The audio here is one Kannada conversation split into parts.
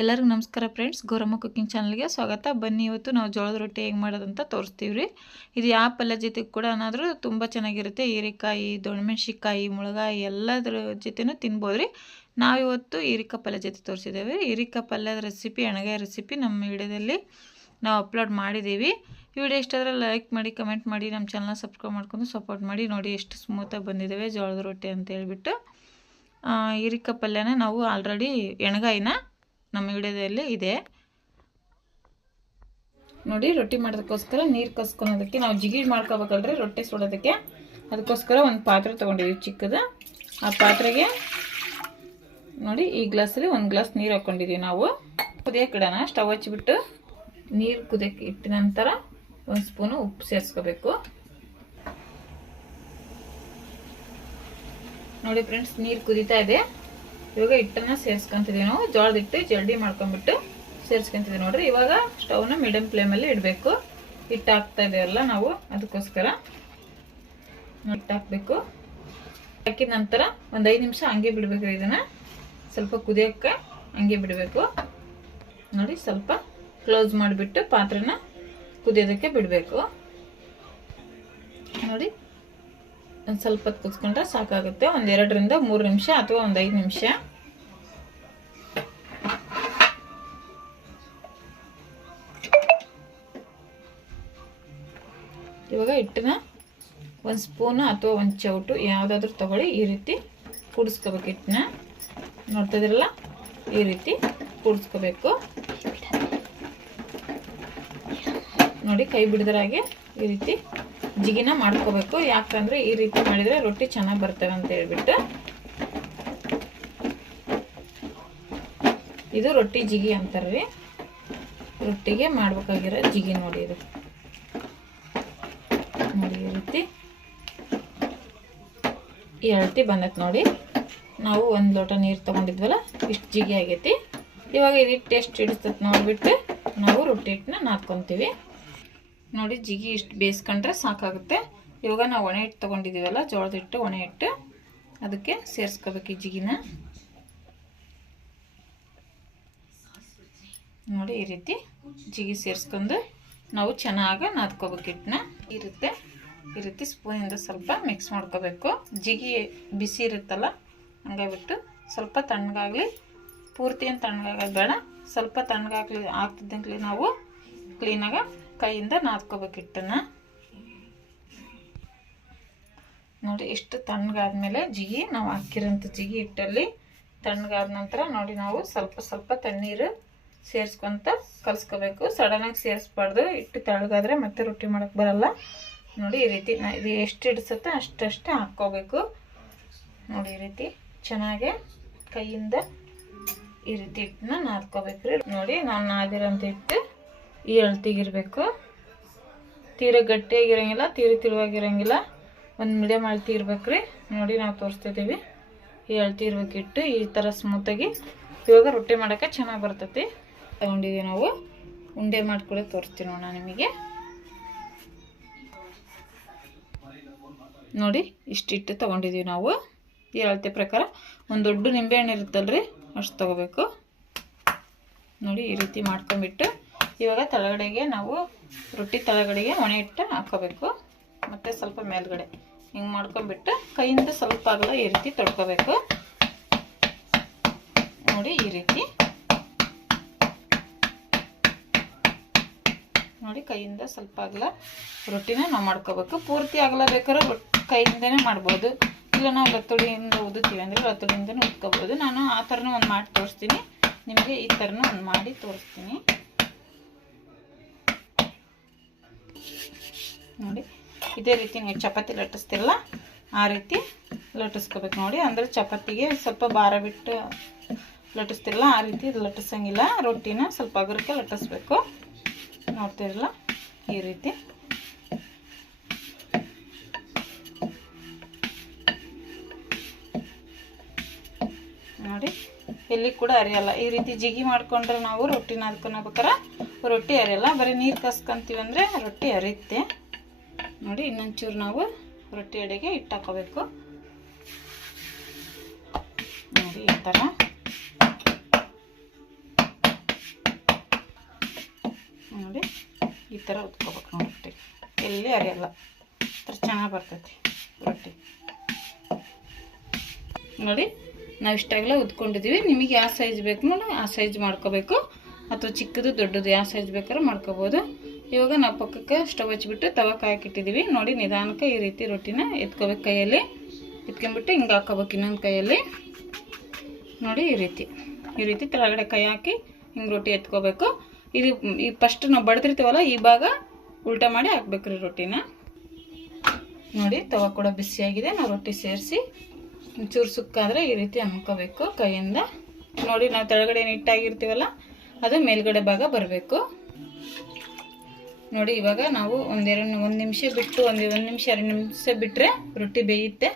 ಎಲ್ಲರಿಗೂ ನಮಸ್ಕಾರ ಫ್ರೆಂಡ್ಸ್ ಗೌರಮ್ಮ ಕುಕ್ಕಿಂಗ್ ಚಾನಲ್ಗೆ ಸ್ವಾಗತ. ಬನ್ನಿ, ಇವತ್ತು ನಾವು ಜೋಳದ ರೊಟ್ಟಿ ಹೇಗೆ ಮಾಡೋದಂತ ತೋರಿಸ್ತೀವಿ ರೀ ಇದು ಯಾವ ಪಲ್ಯ ಜೊತೆಗೆ ಕೂಡ ಏನಾದರೂ ತುಂಬ ಚೆನ್ನಾಗಿರುತ್ತೆ. ಹೀರೆಕಾಯಿ ದೊಣ್ಣಮೆಣ್ಸಿಕಾಯಿ ಮುಳಗಾಯಿ ಎಲ್ಲದ್ರ ಜೊತೆನೂ ತಿನ್ಬೋದು ರೀ ನಾವಿವತ್ತು ಹೀರಿಕಾಯಿ ಪಲ್ಯ ಜೊತೆ ತೋರಿಸಿದ್ದೇವೆ. ಹೀರಿಕಾಯಿ ಪಲ್ಯದ ರೆಸಿಪಿ ಎಣಗಾಯಿ ರೆಸಿಪಿ ನಮ್ಮ ವಿಡಿಯೋದಲ್ಲಿ ನಾವು ಅಪ್ಲೋಡ್ ಮಾಡಿದ್ದೀವಿ. ಈ ವಿಡಿಯೋ ಇಷ್ಟ ಆದರೆ ಲೈಕ್ ಮಾಡಿ ಕಮೆಂಟ್ ಮಾಡಿ, ನಮ್ಮ ಚಾನಲ್ನ ಸಬ್ಸ್ಕ್ರೈಬ್ ಮಾಡ್ಕೊಂಡು ಸಪೋರ್ಟ್ ಮಾಡಿ. ನೋಡಿ ಎಷ್ಟು ಸ್ಮೂತಾಗಿ ಬಂದಿದ್ದಾವೆ ಜೋಳದ ರೊಟ್ಟಿ ಅಂತ ಹೇಳ್ಬಿಟ್ಟು. ಹೀರಿಕಾಯಿ ಪಲ್ಯನ ನಾವು ಆಲ್ರೆಡಿ ಎಣಗಾಯಿನ ನಮ್ಮ ವಿಡಿಯೋದಲ್ಲಿ ಇದೆ. ನೋಡಿ, ರೊಟ್ಟಿ ಮಾಡೋದಕ್ಕೋಸ್ಕರ ನೀರು ಕಸ್ಕೊಳೋದಕ್ಕೆ ನಾವು ಜಿಗಿಡ್ ಮಾಡ್ಕೋಬೇಕಲ್ರಿ, ರೊಟ್ಟಿ ಸುಡೋದಕ್ಕೆ. ಅದಕ್ಕೋಸ್ಕರ ಒಂದು ಪಾತ್ರೆ ತೊಗೊಂಡಿದ್ದೀವಿ ಚಿಕ್ಕದು. ಆ ಪಾತ್ರೆಗೆ ನೋಡಿ, ಈ ಗ್ಲಾಸಲ್ಲಿ ಒಂದು ಗ್ಲಾಸ್ ನೀರು ಹಾಕ್ಕೊಂಡಿದ್ದೀವಿ ನಾವು. ಕುದಿಯೋ ಇಡೋಣ ಸ್ಟವ್ ಹಚ್ಚಿಬಿಟ್ಟು ನೀರು ಕುದಿಯೋಕ್ಕೆ ಇಟ್ಟ ನಂತರ ಒಂದು ಸ್ಪೂನು ಉಪ್ಪು ಸೇರಿಸ್ಕೋಬೇಕು. ನೋಡಿ, ಫ್ರೆಂಡ್ಸ್, ನೀರು ಕುದೀತಾ ಇದೆ. ಇವಾಗ ಹಿಟ್ಟನ್ನ ಸೇರಿಸ್ಕೊಂತಿದ್ದೀವಿ ನಾವು. ಜೋಳದ ಹಿಟ್ಟು ಜಲ್ಡಿ ಮಾಡ್ಕೊಂಡ್ಬಿಟ್ಟು ಸೇರಿಸ್ಕೊಂತಿದ್ದೀವಿ ನೋಡ್ರಿ. ಇವಾಗ ಸ್ಟವ್ನ ಮೀಡಿಯಂ ಫ್ಲೇಮಲ್ಲಿ ಇಡಬೇಕು. ಹಿಟ್ಟು ಹಾಕ್ತಾ ಇದೆಯಲ್ಲ ನಾವು, ಅದಕ್ಕೋಸ್ಕರ. ಹಿಟ್ಟು ಹಾಕಬೇಕು. ಹಾಕಿದ ನಂತರ ಒಂದು ಐದು ನಿಮಿಷ ಹಂಗೆ ಬಿಡಬೇಕು ಇದನ್ನು. ಸ್ವಲ್ಪ ಕುದಿಯೋಕ್ಕೆ ಹಂಗೆ ಬಿಡಬೇಕು. ನೋಡಿ, ಸ್ವಲ್ಪ ಕ್ಲೋಸ್ ಮಾಡಿಬಿಟ್ಟು ಪಾತ್ರೆನ ಕುದಿಯೋದಕ್ಕೆ ಬಿಡಬೇಕು. ನೋಡಿ ಒಂದು ಸ್ವಲ್ಪ ಹೊತ್ತು ಕುದಿಸ್ಕೊಂಡ್ರೆ ಸಾಕಾಗುತ್ತೆ. ಒಂದು ಎರಡರಿಂದ ಮೂರು ನಿಮಿಷ ಅಥವಾ ಒಂದು ಐದು ನಿಮಿಷ. ಇವಾಗ ಹಿಟ್ಟನ್ನ ಒಂದು ಸ್ಪೂನು ಅಥವಾ ಒಂದು ಚೌಟು ಯಾವುದಾದ್ರೂ ತಗೊಳ್ಳಿ ಈ ರೀತಿ ಕೂಡಿಸ್ಕೋಬೇಕು ಹಿಟ್ಟನ್ನ. ನೋಡ್ತಿದ್ರಲ್ಲ ಈ ರೀತಿ ಕೂಡಿಸ್ಕೋಬೇಕು. ನೋಡಿ ಕೈ ಬಿಡಿದ್ರಾಗೆ ಈ ರೀತಿ ಜಿಗಿನ ಮಾಡ್ಕೋಬೇಕು. ಯಾಕಂದ್ರೆ ಈ ರೀತಿ ಮಾಡಿದರೆ ರೊಟ್ಟಿ ಚೆನ್ನಾಗಿ ಬರ್ತವೆ ಅಂತ ಹೇಳ್ಬಿಟ್ಟು. ಇದು ರೊಟ್ಟಿ ಜಿಗಿ ಅಂತಾರ್ರಿ. ರೊಟ್ಟಿಗೆ ಮಾಡ್ಬೇಕಾಗಿರೋ ಜಿಗಿ ನೋಡಿ ಇದು. ನೋಡಿ ಈ ರೀತಿ. ಈ ಅಳತಿ ಬಂದೈತೆ ನೋಡಿ. ನಾವು ಒಂದು ಲೋಟ ನೀರು ತೊಗೊಂಡಿದ್ವಲ್ಲ, ಇಷ್ಟು ಜಿಗಿ ಆಗೈತಿ. ಇವಾಗ ಇದು ಟೇಸ್ಟ್ ಹಿಡಿಸ್ತೈತೆ ನೋಡಿಬಿಟ್ಟು ನಾವು ರೊಟ್ಟಿ ಹಿಟ್ಟನ್ನ ನಾದ್ಕೊತೀವಿ. ನೋಡಿ ಜಿಗಿ ಇಷ್ಟು ಬೇಯಿಸ್ಕೊಂಡ್ರೆ ಸಾಕಾಗುತ್ತೆ. ಇವಾಗ ನಾವು ಒಣ ಹಿಟ್ಟು ತೊಗೊಂಡಿದ್ದೀವಲ್ಲ, ಜೋಳದ ಹಿಟ್ಟು ಒಣ ಹಿಟ್ಟು. ಅದಕ್ಕೆ ಸೇರಿಸ್ಕೋಬೇಕು ಈ ಜಿಗಿನ. ನೋಡಿ ಈ ರೀತಿ ಜಿಗಿ ಸೇರಿಸ್ಕೊಂಡು ನಾವು ಚೆನ್ನಾಗಿ ನಾದ್ಕೋಬೇಕು ಹಿಟ್ಟನ್ನ. ಇರುತ್ತೆ. ಈ ರೀತಿ ಸ್ಪೂನಿಂದ ಸ್ವಲ್ಪ ಮಿಕ್ಸ್ ಮಾಡ್ಕೋಬೇಕು. ಜಿಗಿ ಬಿಸಿ ಇರುತ್ತಲ್ಲ ಹಂಗಾಗ್ಬಿಟ್ಟು ಸ್ವಲ್ಪ ತಣ್ಣಗಾಗಲಿ, ಪೂರ್ತಿ ಏನು ತಣ್ಣಗಾಗೋದು ಬೇಡ. ಸ್ವಲ್ಪ ತಣ್ಣಗಾಗ್ಲಿ ಆಗ್ತಿದ್ದಂಗೆ ನಾವು ಕ್ಲೀನಾಗ ಕೈಯಿಂದ ನಾದ್ಕೋಬೇಕು ಹಿಟ್ಟನ್ನು. ನೋಡಿ ಇಷ್ಟು ತಣ್ಣಗಾದ್ಮೇಲೆ ಜಿಗಿ, ನಾವು ಹಾಕಿರೋಂಥ ಜಿಗಿ ಹಿಟ್ಟಲ್ಲಿ ತಣ್ಣಗಾದ ನಂತರ ನೋಡಿ ನಾವು ಸ್ವಲ್ಪ ಸ್ವಲ್ಪ ತಣ್ಣೀರು ಸೇರಿಸ್ಕೊಂತ ಕಲಿಸ್ಕೋಬೇಕು. ಸಡನ್ನಾಗಿ ಸೇರಿಸ್ಬಾರ್ದು. ಹಿಟ್ಟು ತೆಳ್ಳಗಾದ್ರೆ ಮತ್ತೆ ರೊಟ್ಟಿ ಮಾಡೋಕ್ಕೆ ಬರಲ್ಲ. ನೋಡಿ ಈ ರೀತಿ ಇದು ಎಷ್ಟು ಹಿಡಿಸುತ್ತೆ ಅಷ್ಟಷ್ಟೇ ಹಾಕ್ಕೋಬೇಕು. ನೋಡಿ ಈ ರೀತಿ ಚೆನ್ನಾಗೆ ಕೈಯಿಂದ ಈ ರೀತಿ ಹಿಟ್ಟನ್ನ ನಾದ್ಕೋಬೇಕು ರೀ ನೋಡಿ ನಾನು ನಾದಿರೋಂಥ ಹಿಟ್ಟು ಈ ಅಳ್ತಿಗಿರಬೇಕು ತೀರ ಗಟ್ಟಿಯಾಗಿರೋಂಗಿಲ್ಲ, ತೀರ ತಿಳುವಾಗಿರೋಂಗಿಲ್ಲ. ಒಂದು ಮೀಡಿಯಮ್ ಅಳ್ತಿ ಇರ್ಬೇಕು ರೀ ನೋಡಿ ನಾವು ತೋರಿಸ್ತಿದ್ದೀವಿ. ಈ ಅಳ್ತಿ ಇರ್ಬೇಕು ಇಟ್ಟು ಈ ಥರ ಸ್ಮೂತಾಗಿ ಇವಾಗ ರೊಟ್ಟಿ ಮಾಡೋಕ್ಕೆ ಚೆನ್ನಾಗಿ ಬರ್ತೈತಿ. ತಗೊಂಡಿದ್ದೀವಿ ನಾವು. ಉಂಡೆ ಮಾಡ್ಕೊಡೋ ತೋರಿಸ್ತೀವಿ ನೋಡೋಣ ನಿಮಗೆ. ನೋಡಿ ಇಷ್ಟಿಟ್ಟು ತೊಗೊಂಡಿದ್ದೀವಿ ನಾವು. ಈ ಅಳತೆ ಪ್ರಕಾರ ಒಂದು ದೊಡ್ಡ ನಿಂಬೆಹಣ್ಣು ಇರುತ್ತಲ್ರಿ, ಅಷ್ಟು ತೊಗೋಬೇಕು. ನೋಡಿ ಈ ರೀತಿ ಮಾಡ್ಕೊಂಬಿಟ್ಟು ಇವಾಗ ತಳಗಡೆಗೆ ನಾವು ರೊಟ್ಟಿ ತಳಗಡೆಗೆ ಒಣ ಹಿಟ್ಟು ಹಾಕೋಬೇಕು ಮತ್ತು ಸ್ವಲ್ಪ ಮೇಲ್ಗಡೆ ಹಿಂಗೆ ಮಾಡ್ಕೊಂಬಿಟ್ಟು ಕೈಯಿಂದ ಸ್ವಲ್ಪ ಆಗಲ ಈ ರೀತಿ ತೊಡ್ಕೋಬೇಕು. ನೋಡಿ ಈ ರೀತಿ. ನೋಡಿ ಕೈಯಿಂದ ಸ್ವಲ್ಪ ಆಗಲ ರೊಟ್ಟಿನ ನಾವು ಮಾಡ್ಕೋಬೇಕು. ಪೂರ್ತಿ ಆಗಲ ಬೇಕಾದ್ರೆ ಕೈಯಿಂದನೇ ಮಾಡ್ಬೋದು. ಇಲ್ಲ ನಾವು ರತ್ತುಳಿಯಿಂದ ಉದುತ್ತೀವಿ ಅಂದರೆ ಲತ್ತುಡಿಯಿಂದನೂ ಉದ್ಕೋಬೋದು. ನಾನು ಆ ಥರನೂ ಒಂದು ಮಾಡಿ ತೋರಿಸ್ತೀನಿ. ನಿಮಗೆ ಈ ಥರನೂ ಒಂದು ಮಾಡಿ ತೋರಿಸ್ತೀನಿ. ನೋಡಿ. ಇದೇ ರೀತಿ ನೀವು ಚಪಾತಿ ಲಟ್ಟಿಸ್ತಿರಲ್ಲ, ಆ ರೀತಿ ಲಟ್ಟಿಸ್ಕೋಬೇಕು ನೋಡಿ. ಅಂದರೆ ಚಪಾತಿಗೆ ಸ್ವಲ್ಪ ಭಾರ ಬಿಟ್ಟು ಲಟ್ಟಿಸ್ತಿರಲ್ಲ, ಆ ರೀತಿ ಲಟ್ಟಿಸಂಗಿಲ್ಲ. ರೊಟ್ಟಿನ ಸ್ವಲ್ಪ ಅಗರಕ್ಕೆ ಲಟ್ಟಿಸ್ಬೇಕು. ನೋಡ್ತಿರಲ್ಲ, ಈ ರೀತಿ. ನೋಡಿ, ಎಲ್ಲಿ ಕೂಡ ಅರಿಯಲ್ಲ ಈ ರೀತಿ ಜಿಗಿ ಮಾಡ್ಕೊಂಡ್ರೆ ನಾವು ರೊಟ್ಟಿನ ನಾದ್ಕೊಳ್ಬೇಕಾರೆ ರೊಟ್ಟಿ ಅರಿಯಲ್ಲ ಬರೀ ನೀರು ಕಸ್ಕೊಂತೀವಿ ಅಂದರೆ ರೊಟ್ಟಿ ಅರಿಯುತ್ತೆ ನೋಡಿ, ಇನ್ನೊಂಚೂರು ನಾವು ರೊಟ್ಟಿ ಎಡೆಗೆ ಇಟ್ಟಾಕೋಬೇಕು. ಹಾಕೋಬೇಕು ನೋಡಿ, ಈ ಥರ ನೋಡಿ, ಈ ಥರ ಉತ್ಕೋಬೇಕು ನೋಡಿ ರೊಟ್ಟಿ. ಎಲ್ಲಿ ಅರಿಯಲ್ಲ. ಈ ಚೆನ್ನಾಗಿ ಬರ್ತೈತಿ ರೊಟ್ಟಿ. ನೋಡಿ, ನಾವು ಇಷ್ಟಾಗಲೇ ಉದ್ಕೊಂಡಿದ್ದೀವಿ ನಿಮಗೆ ಯಾವ ಸೈಜ್ ಬೇಕು ನೋಡಿ, ಆ ಸೈಜ್ ಮಾಡ್ಕೋಬೇಕು. ಅಥವಾ ಚಿಕ್ಕದು, ದೊಡ್ಡದು ಯಾವ ಸೈಜ್ ಬೇಕಾದ್ರೂ ಮಾಡ್ಕೋಬೋದು. ಇವಾಗ ನಾವು ಪಕ್ಕಕ್ಕೆ ಸ್ಟವ್ ಹಚ್ಚಿಬಿಟ್ಟು ತವಕ್ಕೆ ಹಾಕಿಟ್ಟಿದ್ದೀವಿ ನೋಡಿ ನಿಧಾನಕ್ಕೆ ಈ ರೀತಿ ರೊಟ್ಟಿನ ಎತ್ಕೋಬೇಕು ಕೈಯಲ್ಲಿ. ಎತ್ಕೊಂಡ್ಬಿಟ್ಟು ಹಿಂಗೆ ಹಾಕೋಬೇಕು ಇನ್ನೊಂದು ಕೈಯಲ್ಲಿ. ನೋಡಿ ಈ ರೀತಿ. ಈ ರೀತಿ ಕೆಳಗಡೆ ಕೈ ಹಾಕಿ ಹಿಂಗೆ ರೊಟ್ಟಿ ಎತ್ಕೋಬೇಕು. ಇದು ಈ ಫಸ್ಟ್ ನಾವು ಬಡ್ದಿರ್ತೀವಲ್ಲ, ಈ ಭಾಗ ಉಲ್ಟಾ ಮಾಡಿ ಹಾಕ್ಬೇಕ್ರಿ ರೊಟ್ಟಿನ. ನೋಡಿ ತವ ಕೂಡ ಬಿಸಿಯಾಗಿದೆ ನಾವು ರೊಟ್ಟಿ ಸೇರಿಸಿ ಚೂರು ಸುಕ್ಕಾದರೆ ಈ ರೀತಿ ಅನ್ಕೋಬೇಕು ಕೈಯಿಂದ. ನೋಡಿ ನಾವು ತೆಳಗಡೆ ನೀಟಾಗಿರ್ತೀವಲ್ಲ ಅದು ಮೇಲ್ಗಡೆ ಭಾಗ ಬರಬೇಕು. ನೋಡಿ, ಇವಾಗ ನಾವು ಒಂದೆರಡು, ಒಂದು ನಿಮಿಷ ಬಿಟ್ಟು ಒಂದು ಒಂದು ನಿಮಿಷ, ಎರಡು ನಿಮಿಷ ಬಿಟ್ಟರೆ ರೊಟ್ಟಿ ಬೇಯುತ್ತೆ.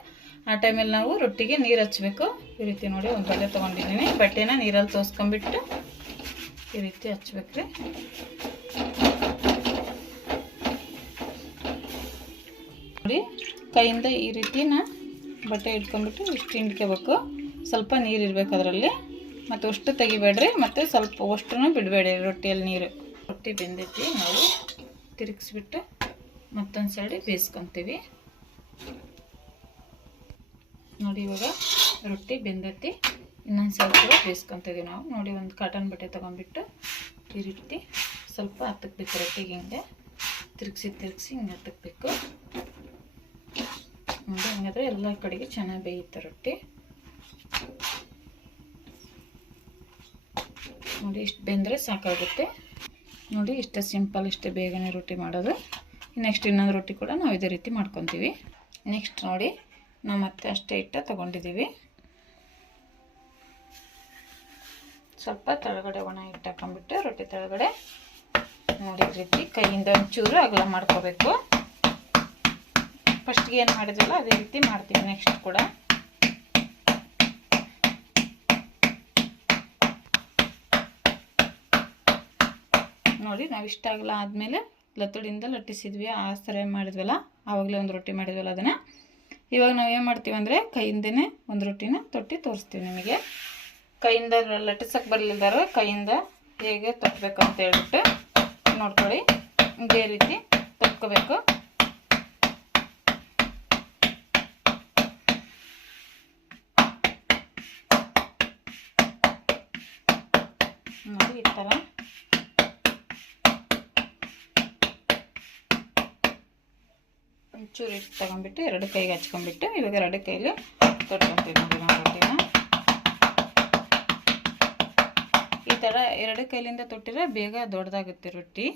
ಆ ಟೈಮಲ್ಲಿ ನಾವು ರೊಟ್ಟಿಗೆ ನೀರು ಹಚ್ಚಬೇಕು ಈ ರೀತಿ ನೋಡಿ, ಒಂದು ಬಟ್ಟೆ ತೊಗೊಂಡಿದ್ದೀನಿ. ಬಟ್ಟೆನ ನೀರಲ್ಲಿ ತೋರಿಸ್ಕೊಂಬಿಟ್ಟು ಈ ರೀತಿ ಹಚ್ಬೇಕ್ರಿ. ನೋಡಿ, ಕೈಯಿಂದ ಈ ರೀತಿನ ಬಟ್ಟೆ ಇಟ್ಕೊಂಬಿಟ್ಟು ಇಷ್ಟು ಹಿಂಡ್ಕೋಬೇಕು. ಸ್ವಲ್ಪ ನೀರು ಇರಬೇಕು ಅದರಲ್ಲಿ. ಮತ್ತು ಅಷ್ಟು ತೆಗಿಬೇಡ್ರಿ. ಮತ್ತು ಸ್ವಲ್ಪ ಅಷ್ಟು ಬಿಡಬೇಡಿ ರೊಟ್ಟಿಯಲ್ಲಿ ನೀರು. ರೊಟ್ಟಿ ಬೆಂದೈತಿ. ನಾವು ತಿರುಗಿಸ್ಬಿಟ್ಟು ಮತ್ತೊಂದು ಸೈಡಿ ಬೇಯಿಸ್ಕೊತೀವಿ. ನೋಡಿ ಇವಾಗ ರೊಟ್ಟಿ ಬೆಂದತ್ತಿ ಇನ್ನೊಂದು ಸೈಡ್ ಕೂಡ ಬೇಯಿಸ್ಕೊತೀವಿ ನಾವು. ನೋಡಿ ಒಂದು ಕಾಟನ್ ಬಟ್ಟೆ ತೊಗೊಂಡ್ಬಿಟ್ಟು ಈ ರೀತಿ ಸ್ವಲ್ಪ ಹತ್ತಕ್ಬೇಕು ರೊಟ್ಟಿಗೆ ಹಿಂಗೆ. ತಿರುಗಿಸಿ ತಿರುಗಿಸಿ ಹಿಂಗೆ ಹತ್ತಕ್ಬೇಕು ನೋಡಿ, ಹಂಗಾದ್ರೆ ಎಲ್ಲ ಕಡೆಗೆ ಚೆನ್ನಾಗಿ ಬೇಯುತ್ತೆ ರೊಟ್ಟಿ. ನೋಡಿ, ಇಷ್ಟು ಬೆಂದರೆ ಸಾಕಾಗುತ್ತೆ. ನೋಡಿ, ಇಷ್ಟೇ ಸಿಂಪಲ್, ಇಷ್ಟೇ ಬೇಗನೆ ರೊಟ್ಟಿ ಮಾಡೋದು. ನೆಕ್ಸ್ಟ್ ಇನ್ನೊಂದು ರೊಟ್ಟಿ ಕೂಡ ನಾವು ಇದೇ ರೀತಿ ಮಾಡ್ಕೊತೀವಿ. ನೆಕ್ಸ್ಟ್ ನೋಡಿ, ನಾವು ಮತ್ತೆ ಅಷ್ಟೇ ಇಟ್ಟ ತೊಗೊಂಡಿದ್ದೀವಿ. ಸ್ವಲ್ಪ ತಳಗಡೆ ಒಣ ಹಿಟ್ಟು ಹಾಕೊಂಡ್ಬಿಟ್ಟು ರೊಟ್ಟಿ ತಳಗಡೆ ನೋಡಿ, ಈ ರೀತಿ ಕೈಯಿಂದ ಒಂಚೂರು ಅಗಲ ಮಾಡ್ಕೋಬೇಕು. ಫಸ್ಟ್ಗೆ ಏನು ಮಾಡಿದ್ವಲ್ಲ, ಅದೇ ರೀತಿ ಮಾಡ್ತೀವಿ ನೆಕ್ಸ್ಟ್ ಕೂಡ. ನೋಡಿ, ನಾವು ಇಷ್ಟ ಆಗಲ್ಲ ಆದಮೇಲೆ ಲತ್ತಡಿಯಿಂದ ಲಟ್ಟಿಸಿದ್ವಿ, ಆ ಥರ ಮಾಡಿದ್ವಲ್ಲ, ಆವಾಗಲೇ ಒಂದು ರೊಟ್ಟಿ ಮಾಡಿದ್ವಲ್ಲ ಅದನ್ನು. ಇವಾಗ ನಾವು ಏನು ಮಾಡ್ತೀವಿ ಅಂದರೆ ಕೈಯಿಂದನೇ ಒಂದು ರೊಟ್ಟಿನ ತೊಟ್ಟಿ ತೋರಿಸ್ತೀವಿ ನಿಮಗೆ. ಕೈಯಿಂದ ಲಟ್ಟಿಸೋಕೆ ಬರಲಿಲ್ದಾರ ಕೈಯಿಂದ ಹೇಗೆ ಅಂತ ಹೇಳ್ಬಿಟ್ಟು ನೋಡ್ಕೊಳ್ಳಿ. ಇದೇ ರೀತಿ ತೊಟ್ಕೋಬೇಕು. ನೋಡಿ ಈ ಥರ ಒಂಚೂರು ಇಟ್ಟು ತಗೊಂಡ್ಬಿಟ್ಟು ಎರಡು ಕೈಗೆ ಹಚ್ಕೊಂಡ್ಬಿಟ್ಟು ಇವಾಗ ಎರಡು ಕೈಲಿ ತೊಟ್ಕೊತೀವಿ ನೋಡಿ ರೊಟ್ಟಿನ. ಈ ಥರ ಎರಡು ಕೈಲಿಂದ ತೊಟ್ಟಿದ್ರೆ ಬೇಗ ದೊಡ್ಡದಾಗುತ್ತೆ ರೊಟ್ಟಿ.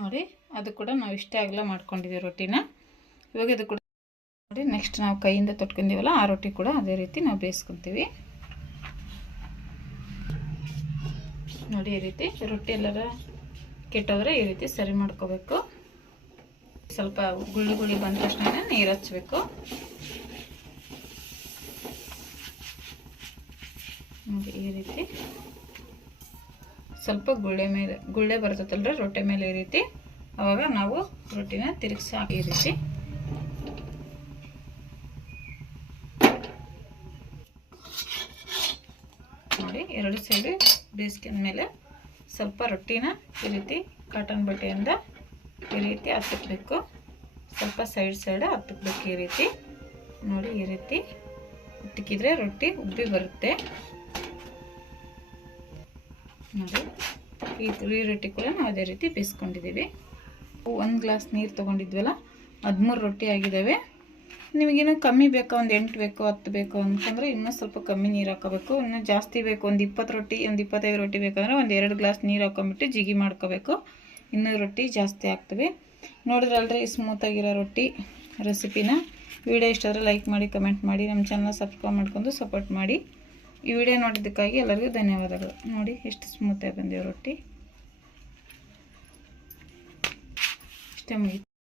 ನೋಡಿ, ಅದು ಕೂಡ ನಾವು ಇಷ್ಟೇ ಆಗಲ್ಲ ಮಾಡ್ಕೊಂಡಿದ್ದೀವಿ ರೊಟ್ಟಿನ. ಇವಾಗ ಇದು ಕೂಡ ನೋಡಿ ನೆಕ್ಸ್ಟ್ ನಾವು ಕೈಯಿಂದ ತೊಟ್ಕೊಂಡಿವಲ್ಲ, ಆ ರೊಟ್ಟಿ ಕೂಡ ಅದೇ ರೀತಿ ನಾವು ಬೇಯಿಸ್ಕೊತೀವಿ. ನೋಡಿ ಈ ರೀತಿ ರೊಟ್ಟಿ ಎಲ್ಲರ ಕೆಟ್ಟೋದ್ರೆ ಈ ರೀತಿ ಸರಿ ಮಾಡ್ಕೋಬೇಕು. ಸ್ವಲ್ಪ ಗುಳ್ಳಿ ಗುಳಿ ಬಂದ ತಕ್ಷಣ ನೀರು ಹಚ್ಚಬೇಕು ಈ ರೀತಿ ಸ್ವಲ್ಪ ಗುಳ್ಳೆ ಮೇಲೆ ಗುಳ್ಳೆ ಬರ್ತೈತಲ್ರಿ ರೊಟ್ಟೆ ಮೇಲೆ ಈ ರೀತಿ. ಅವಾಗ ನಾವು ರೊಟ್ಟಿನ ತಿರುಗಿಸಿ ಈ ರೀತಿ. ನೋಡಿ ಎರಡು ಸೈಡು ಬೇಯಿಸ್ಕೊಂಡ್ಮೇಲೆ ಸ್ವಲ್ಪ ರೊಟ್ಟಿನ ಈ ರೀತಿ ಕಾಟನ್ ಬಟ್ಟೆಯಿಂದ ಈ ರೀತಿ ಹತ್ತಿಕ್ಬೇಕು ಸ್ವಲ್ಪ ಸೈಡ್ ಸೈಡ್ ಹತ್ತಿಕ್ಬೇಕು ಈ ರೀತಿ. ನೋಡಿ ಈ ರೀತಿ ಹತ್ತಿಕ್ಕಿದ್ರೆ ರೊಟ್ಟಿ ಉಬ್ಬಿ ಬರುತ್ತೆ. ನೋಡಿ, ಈ ಈ ರೊಟ್ಟಿ ಕೂಡ ನಾವು ಅದೇ ರೀತಿ ಬೇಯಿಸ್ಕೊಂಡಿದ್ದೀವಿ. ಒಂದು ಗ್ಲಾಸ್ ನೀರು ತೊಗೊಂಡಿದ್ವಲ್ಲ, ಹದಿಮೂರು ರೊಟ್ಟಿ ಆಗಿದ್ದಾವೆ. ನಿಮಗೇನೋ ಕಮ್ಮಿ ಬೇಕು, ಒಂದು ಎಂಟು ಬೇಕು, ಹತ್ತು ಬೇಕು ಅಂತಂದರೆ ಇನ್ನೂ ಸ್ವಲ್ಪ ಕಮ್ಮಿ ನೀರು ಹಾಕೋಬೇಕು. ಇನ್ನೂ ಜಾಸ್ತಿ ಬೇಕು, ಒಂದು ಇಪ್ಪತ್ತು ರೊಟ್ಟಿ, ಒಂದು ಇಪ್ಪತ್ತೈದು ರೊಟ್ಟಿ ಬೇಕಂದ್ರೆ ಒಂದು ಎರಡು ಗ್ಲಾಸ್ ನೀರು ಹಾಕೊಂಬಿಟ್ಟು ಜಿಗಿ ಮಾಡ್ಕೋಬೇಕು. ಇನ್ನೂ ರೊಟ್ಟಿ ಜಾಸ್ತಿ ಆಗ್ತವೆ. ನೋಡಿದ್ರಲ್ರಿ ಸ್ಮೂತಾಗಿರೋ ರೊಟ್ಟಿ ರೆಸಿಪಿನ. ವಿಡಿಯೋ ಇಷ್ಟ ಆದರೆ ಲೈಕ್ ಮಾಡಿ, ಕಮೆಂಟ್ ಮಾಡಿ ನಮ್ಮ ಚಾನಲ್ ಸಬ್ಸ್ಕ್ರೈಬ್ ಮಾಡ್ಕೊಂಡು ಸಪೋರ್ಟ್ ಮಾಡಿ. ಈ ವಿಡಿಯೋ ನೋಡಿದ್ದಕ್ಕಾಗಿ ಎಲ್ಲರಿಗೂ ಧನ್ಯವಾದಗಳು. ನೋಡಿ ಎಷ್ಟು ಸ್ಮೂತಾಗಿ ಬಂದಿವೆ ರೊಟ್ಟಿ. ಇಷ್ಟೇ